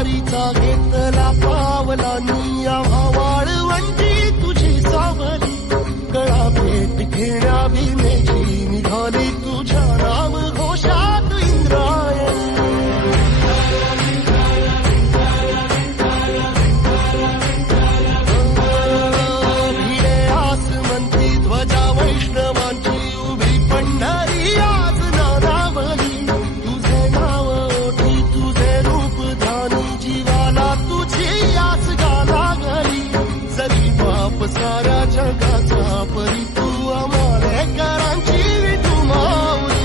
वारीचा घेतला पावलांनी आम्हा वाळवंटी तुझी सावली गळा भेट घेण्या भीमेची निघाली तुझ्या नाम घोषात इंद्रायणी भिडे आसमंती ध्वजा वैष्णवांची उभी पंढरी आज नादावली तुझे नाव ओठी तुझे रूप ध्यानी जीवाला तुझी आस लागली जरी बाप साऱ्या जगाचा परी तू आमालेकरांची विठू माऊली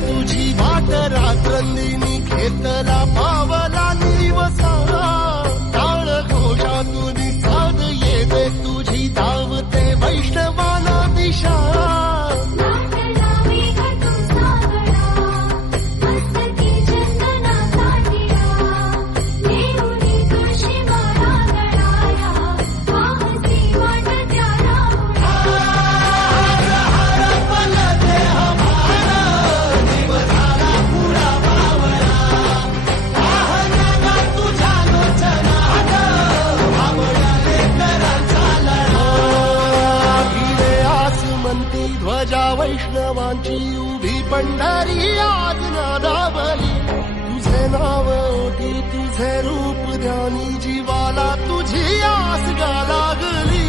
तुझी वाट रात्रंदिनी घेतला पावला निवसा टाळ घोषातून साध येते तुझी धावते वैष्णवाला दिशा ध्वजा वैष्णवांची उभी पंढरी आज नादावली तुझे नाव ओठी तुझे रूप ध्यानी जीवाला तुझी आस लागली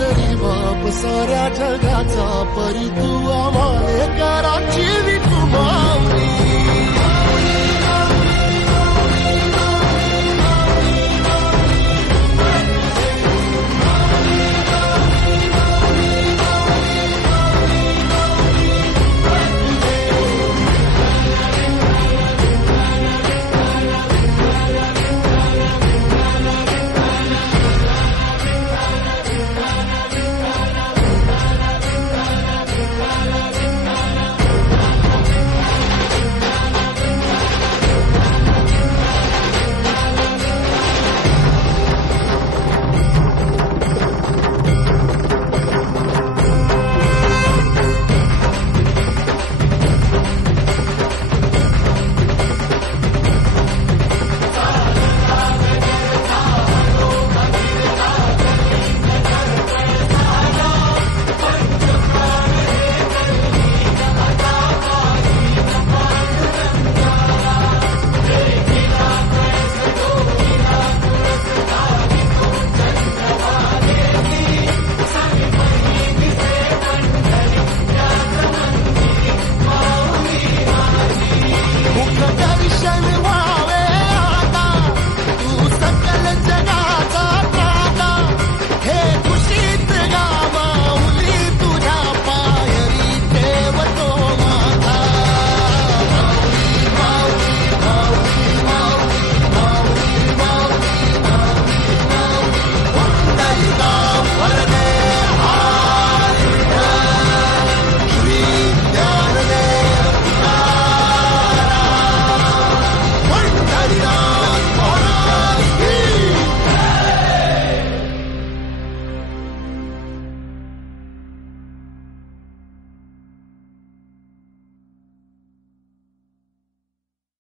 जरी बाप साऱ्या जगाचा परी तू आमालेकरांची विठू